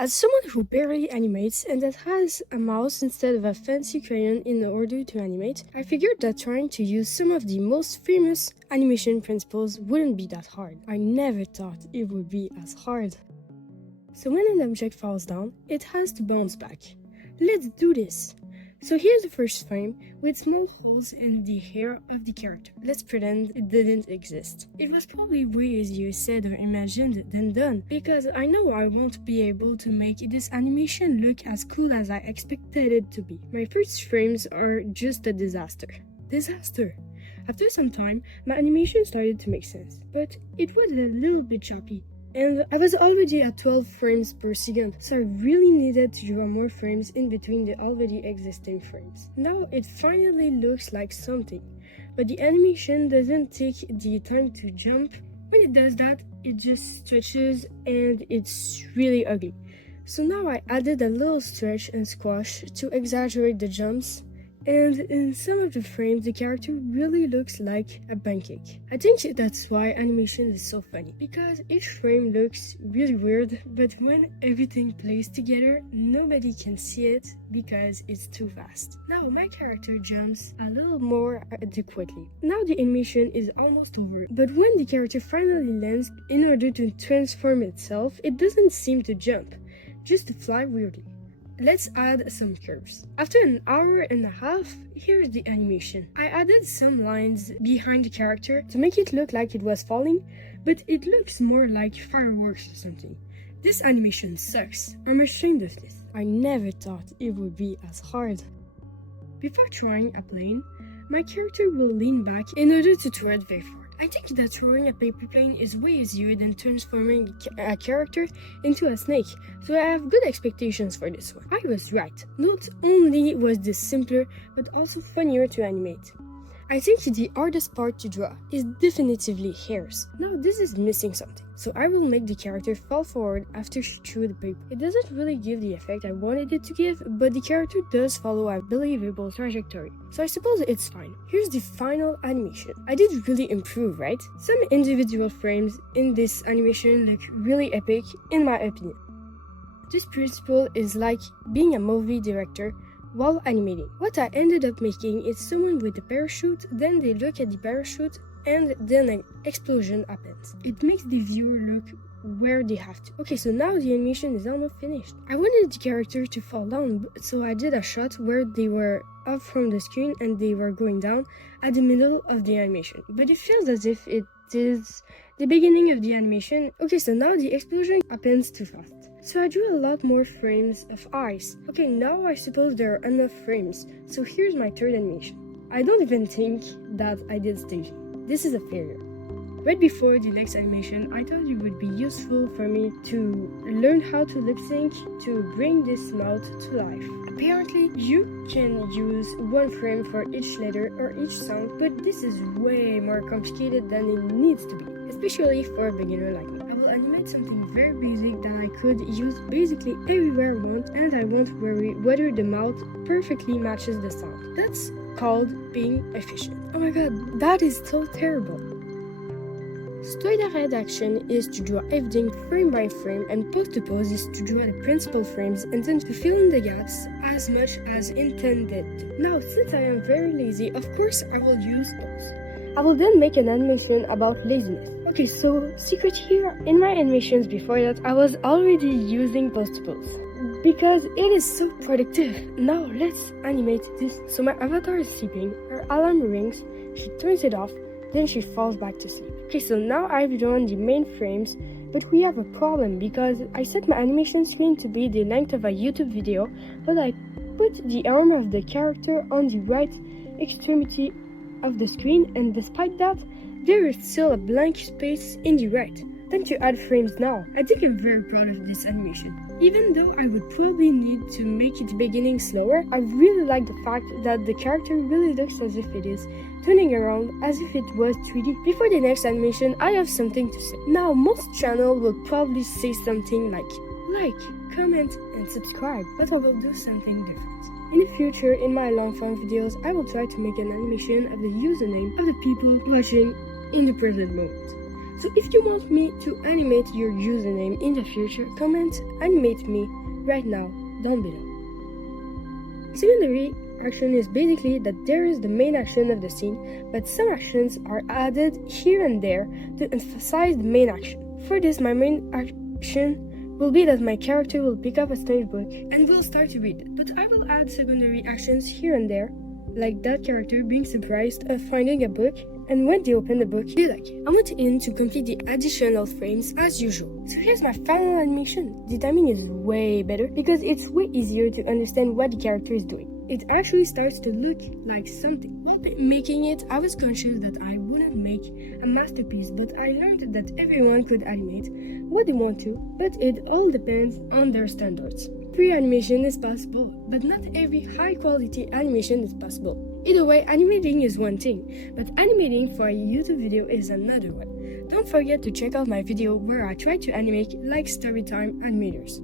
As someone who barely animates and that has a mouse instead of a fancy crayon in order to animate, I figured that trying to use some of the most famous animation principles wouldn't be that hard. I never thought it would be as hard. So when an object falls down, it has to bounce back. Let's do this! So here's the first frame with small holes in the hair of the character. Let's pretend it didn't exist. It was probably way easier said or imagined than done, because I know I won't be able to make this animation look as cool as I expected it to be. My first frames are just a disaster. After some time, my animation started to make sense, but it was a little bit choppy. And I was already at 12 frames per second, so I really needed to draw more frames in between the already existing frames. Now it finally looks like something, but the animation doesn't take the time to jump. When it does that, it just stretches and it's really ugly. So now I added a little stretch and squash to exaggerate the jumps. And in some of the frames, the character really looks like a pancake. I think that's why animation is so funny, because each frame looks really weird, but when everything plays together, nobody can see it because it's too fast. Now my character jumps a little more adequately. Now the animation is almost over, but when the character finally lands, in order to transform itself, it doesn't seem to jump, just to fly weirdly. Let's add some curves. After an hour and a half, here's the animation. I added some lines behind the character to make it look like it was falling, but it looks more like fireworks or something. This animation sucks. I'm ashamed of this. I never thought it would be as hard. Before throwing a plane, my character will lean back in order to throw it very far. I think that throwing a paper plane is way easier than transforming a character into a snake, so I have good expectations for this one. I was right. Not only was this simpler, but also funnier to animate. I think the hardest part to draw is definitively hairs. Now this is missing something, so I will make the character fall forward after she threw the paper. It doesn't really give the effect I wanted it to give, but the character does follow a believable trajectory, so I suppose it's fine. Here's the final animation. I did really improve, right? Some individual frames in this animation look really epic, in my opinion. This principle is like being a movie director while animating. What I ended up making is someone with a parachute, then they look at the parachute, and then an explosion happens. It makes the viewer look where they have to. Okay, so now the animation is almost finished. I wanted the character to fall down, so I did a shot where they were up from the screen and they were going down at the middle of the animation. But it feels as if it is the beginning of the animation. Okay, so now the explosion happens too fast. So I drew a lot more frames of eyes. Okay, now I suppose there are enough frames. So here's my third animation. I don't even think that I did staging. This is a failure. Right before the next animation, I thought it would be useful for me to learn how to lip sync to bring this mouth to life. Apparently, you can use one frame for each letter or each sound, but this is way more complicated than it needs to be, especially for a beginner like me. I will animate something very basic that I could use basically everywhere I want, and I won't worry whether the mouth perfectly matches the sound. That's called being efficient. Oh my god, that is so terrible. Straight ahead action is to draw everything frame by frame, and pose to pose is to draw the principal frames and then to fill in the gaps as much as intended. Now, since I am very lazy, of course I will use pose. I will then make an animation about laziness. Okay, so secret here, in my animations before that, I was already using pose to pose because it is so productive. Now let's animate this. So my avatar is sleeping, her alarm rings, she turns it off, then she falls back to sleep. Okay, so now I've drawn the main frames, but we have a problem because I set my animation screen to be the length of a YouTube video, but I put the arm of the character on the right extremity of the screen, and despite that, there is still a blank space in the right. Time to add frames now. I think I'm very proud of this animation. Even though I would probably need to make its beginning slower, I really like the fact that the character really looks as if it is turning around as if it was 3D. Before the next animation, I have something to say. Now, most channels will probably say something like, comment, and subscribe, but I will do something different. In the future, in my long form videos, I will try to make an animation of the username of the people watching in the present moment. So if you want me to animate your username in the future, comment animate me right now down below. Secondary action is basically that there is the main action of the scene, but some actions are added here and there to emphasize the main action. For this, my main action will be that my character will pick up a strange book and will start to read it, but I will add secondary actions here and there, like that character being surprised of finding a book, and when they open the book, be like, I went in to complete the additional frames as usual. So here's my final animation. The timing is way better because it's way easier to understand what the character is doing. It actually starts to look like something. While making it, I was conscious that I wouldn't make a masterpiece, but I learned that everyone could animate what they want to, but it all depends on their standards. Free animation is possible, but not every high-quality animation is possible. Either way, animating is one thing, but animating for a YouTube video is another one. Don't forget to check out my video where I try to animate like Storytime animators.